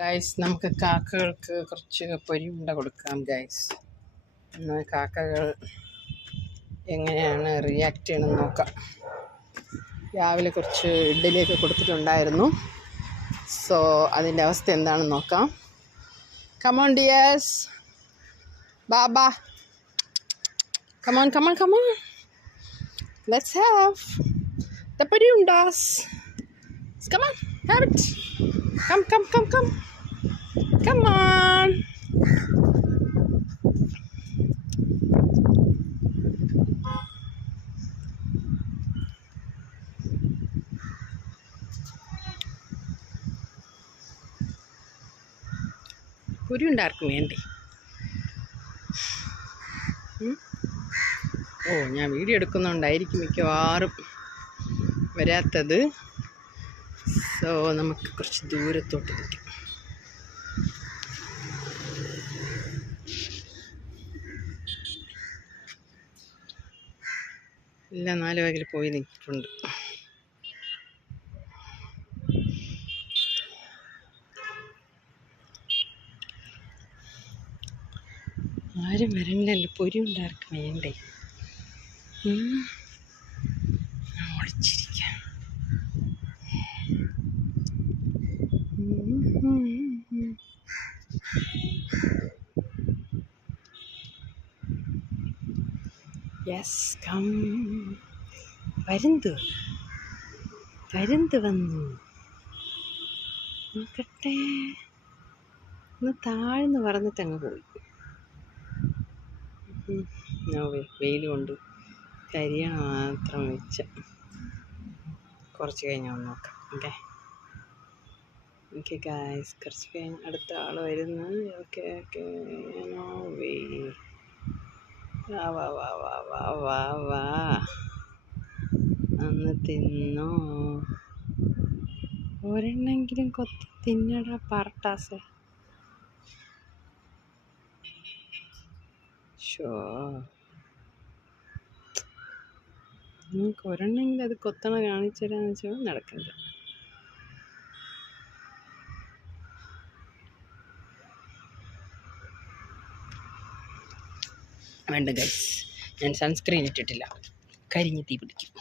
Guys, നമുക്ക് കാക്കകൾക്ക് കുറച്ച് പൊരിയുണ്ട കൊടുക്കാം ഗൈസ്. എന്നാൽ കാക്കകൾ എങ്ങനെയാണ് റിയാക്ട് ചെയ്യണമെന്ന് നോക്കാം. രാവിലെ കുറച്ച് ഇഡ്ഡലിയൊക്കെ കൊടുത്തിട്ടുണ്ടായിരുന്നു. സോ അതിൻ്റെ അവസ്ഥ എന്താണെന്ന് നോക്കാം. കമോൺ ഡിയേഴ്സ്, ബാബാ, come on come on come on, let's have the പൊരിയുണ്ടാസ്. Come on, have it. Come, come, come, come. Come on. പൊരിയുണ്ടാർക്കും വേണ്ടേ? ഞാൻ വീഡിയോ എടുക്കുന്നുണ്ടായിരിക്കും മിക്കവാറും വരാത്തത്. സോ നമുക്ക് കുറച്ച് ദൂരത്തോട്ട് നിൽക്കാം. എല്ലാം 4 വകയിൽ പോയി നിൽക്കുന്നുണ്ട്. ആരും വരണ്ടല്ലോ, പൊരിയുണ്ടാർക്കും വേണ്ടേ? ഒളിച്ചിരിക്കാം. Yes, come. പരുന്ത് വന്നു. നോക്കട്ടെ. ഒന്ന് താഴ്ന്ന് പറന്നിട്ടങ്ങ് പോയി. വെയിൽ കൊണ്ട് കരിയണ മാത്രം വെച്ച. കുറച്ച് കഴിഞ്ഞ് ഒന്ന് നോക്കാം. ഓക്കെ ഗായ്സ്, കുറച്ച് കഴിഞ്ഞ് അടുത്ത ആൾ വരുന്നു. ഓക്കെ വാ അന്ന് തിന്നോ. ഒരെണ്ണെങ്കിലും കൊത്തി തിന്നടാ പാർട്ടാസെ. നിങ്ങൾക്ക് ഒരെണ്ണെങ്കിലും അത് കൊത്തണ കാണിച്ചു തരാന്ന് വെച്ചാൽ നടക്കണ്ട. വേണ്ട ഗൈസ്, ഞാൻ സൺസ്ക്രീൻ ഇട്ടിട്ടില്ല, കരിഞ്ഞ് തീ പിടിക്കും.